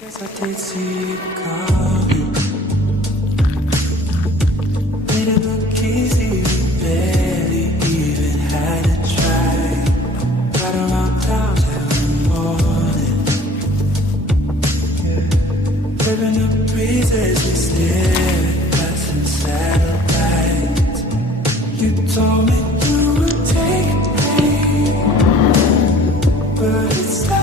Guess I did see it coming. Made it look easy, barely even had to try. Got around clouds every morning. Living the breezes, we stare at some satellites. You told me you would take me, but it's like